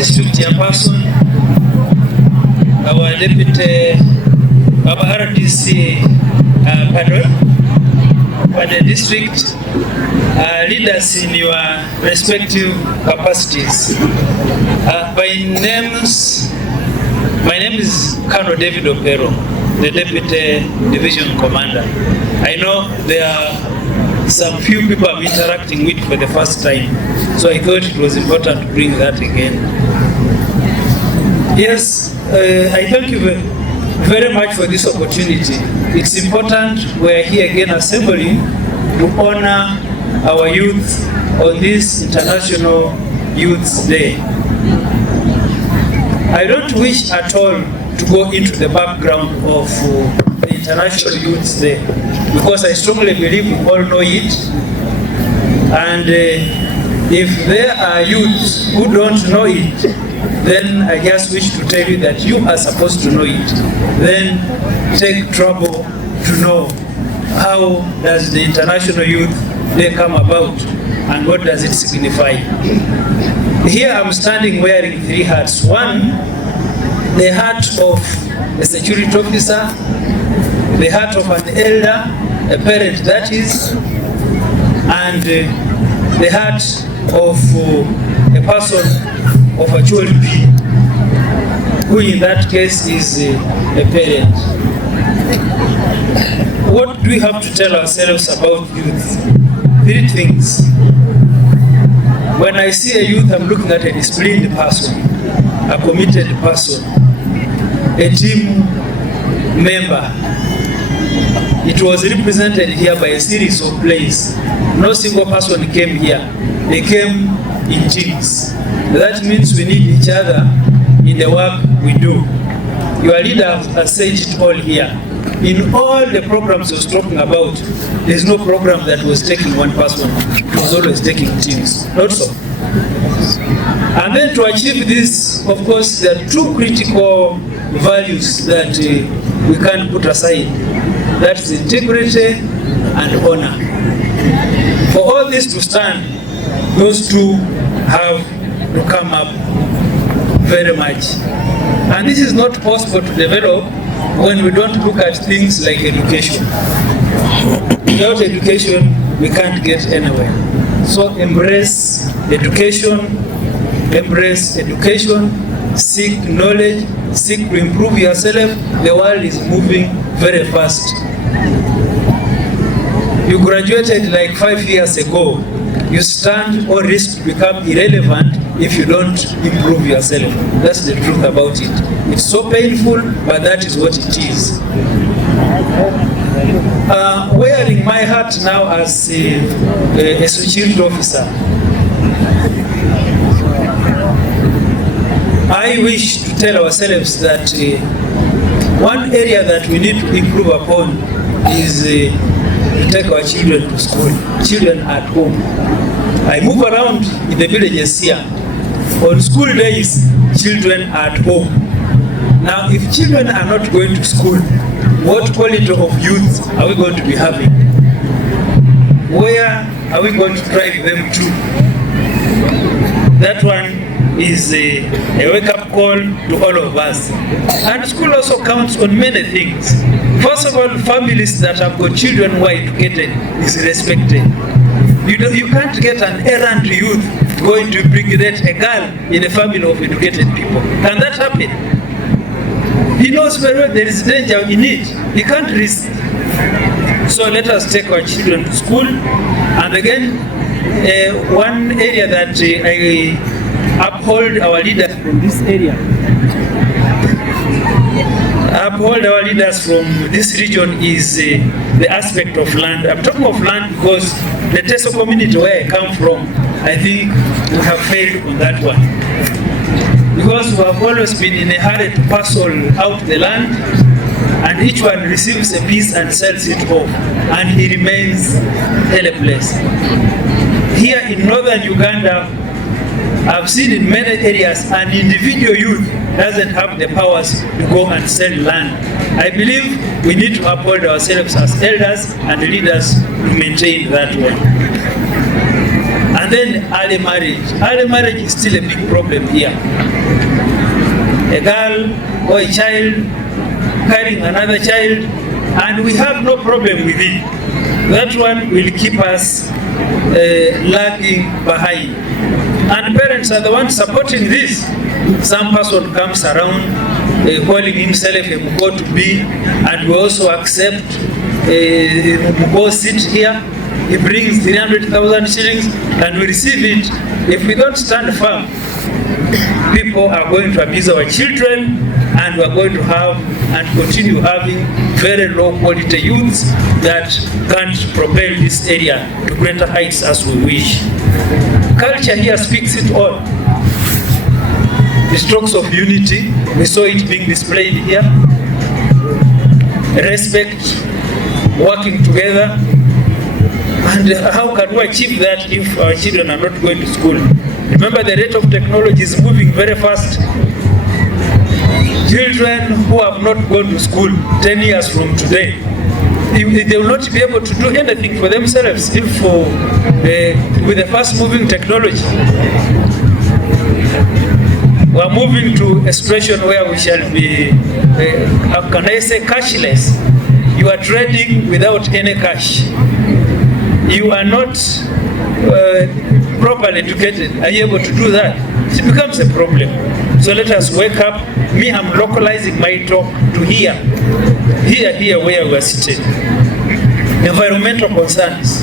district chairperson, our deputy, our RDC for the district, leaders in your respective capacities. My name is Colonel David Opero, the Deputy Division Commander. I know there are some few people I'm interacting with for the first time, so I thought it was important to bring that again. Yes, I thank you very much for this opportunity. It's important we're here again assembling to honor our youth on this International Youth Day. I don't wish at all to go into the background of the International Youth Day because I strongly believe we all know it. And if there are youths who don't know it, then I just wish to tell you that you are supposed to know it. Then take trouble to know how does the International Youth Day come about and what does it signify. Here I'm standing wearing three hats. One, the hat of a security officer, the hat of an elder, a parent that is, and the hat of a person of Acholi, who in that case is a parent. What do we have to tell ourselves about youth? Three things. When I see a youth, I'm looking at a disciplined person, a committed person, a team member. It was represented here by a series of plays. No single person came here. They came in teams. That means we need each other in the work we do. Your leader has said it all here. In all the programs he was talking about, there's no program that was taking one person. It was always taking teams. Not so. And then to achieve this, of course, there are two critical values that we can't put aside. That's integrity and honor. For all this to stand, those two have to come up very much. And this is not possible to develop when we don't look at things like education. Without education, we can't get anywhere. So embrace education, seek knowledge, seek to improve yourself. The world is moving very fast. You graduated like 5 years ago. You stand or risk to become irrelevant if you don't improve yourself. That's the truth about it. It's so painful, but that is what it is. Wearing my hat now as a security officer, I wish to tell ourselves that one area that we need to improve upon is to take our children to school, children at home. I move around in the villages here. On school days, children at home. Now, if children are not going to school, what quality of youth are we going to be having? Where are we going to drive them to? That one is a wake-up call to all of us. And school also counts on many things. First of all, families that have got children who are educated is respected. You can't get an errant youth going to impregnate a girl in a family of educated people. Can that happen? He knows very well there is danger in it. He can't risk. So let us take our children to school. And again, one area that I uphold our leaders from this area. Uphold our leaders from this region is the aspect of land. I'm talking of land because the Teso community where I come from, I think we have failed on that one. Because we have always been in a hurry to parcel out the land, and each one receives a piece and sells it off, and he remains helpless. Here in northern Uganda, I've seen in many areas an individual youth doesn't have the powers to go and sell land. I believe we need to uphold ourselves as elders and leaders to maintain that one. And And then early marriage. Early marriage is still a big problem here. A girl or a child carrying another child, and we have no problem with it. That one will keep us lagging behind. And parents are the ones supporting this. Some person comes around calling himself a Mugo to be, and we also accept Mugo sit here. He brings 300,000 shillings and we receive it. If we don't stand firm, people are going to abuse our children, and we are going to have and continue having very low quality youths that can't propel this area to greater heights as we wish. Culture here speaks it all. The strokes of unity, we saw it being displayed here. Respect, working together. And how can we achieve that if our children are not going to school? Remember, the rate of technology is moving very fast. Children who have not gone to school 10 years from today, they will not be able to do anything for themselves if with the fast moving technology. We are moving to a situation where we shall be, how can I say, cashless. You are trading without any cash. You are not properly educated. Are you able to do that? It becomes a problem. So let us wake up. Me, I'm localizing my talk to here where we are sitting. Environmental concerns.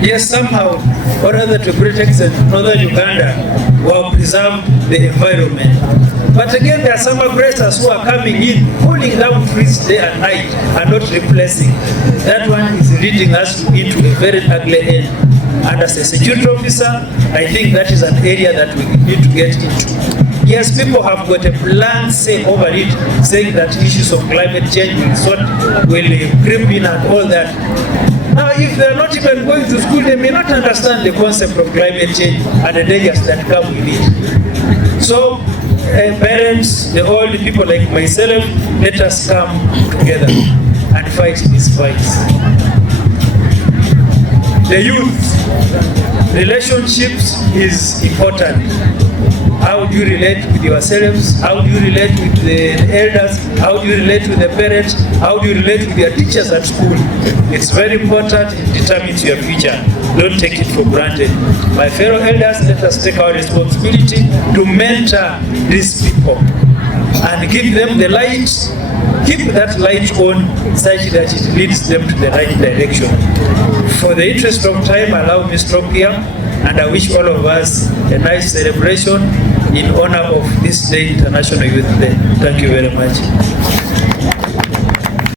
Yes, somehow, or rather to a great extent, northern Uganda will preserve the environment. But again, there are some aggressors who are coming in, pulling down trees day and night, and not replacing. That one is leading us into a very ugly end. And as a security officer, I think that is an area that we need to get into. Yes, people have got a plan say over it, saying that issues of climate change will creep in and all that. Now, if they are not even going to school, they may not understand the concept of climate change and the dangers that come with it. So, parents, the old people like myself, let us come together and fight these fights. The youth, relationships is important. How do you relate with yourselves? How do you relate with the elders? How do you relate with the parents? How do you relate with your teachers at school? It's very important. It determines your future. Don't take it for granted. My fellow elders, let us take our responsibility to mentor these people and give them the light. Keep that light on such that it leads them to the right direction. For the interest of time, allow me to stop here, and I wish all of us a nice celebration in honor of this day, International Youth Day. Thank you very much.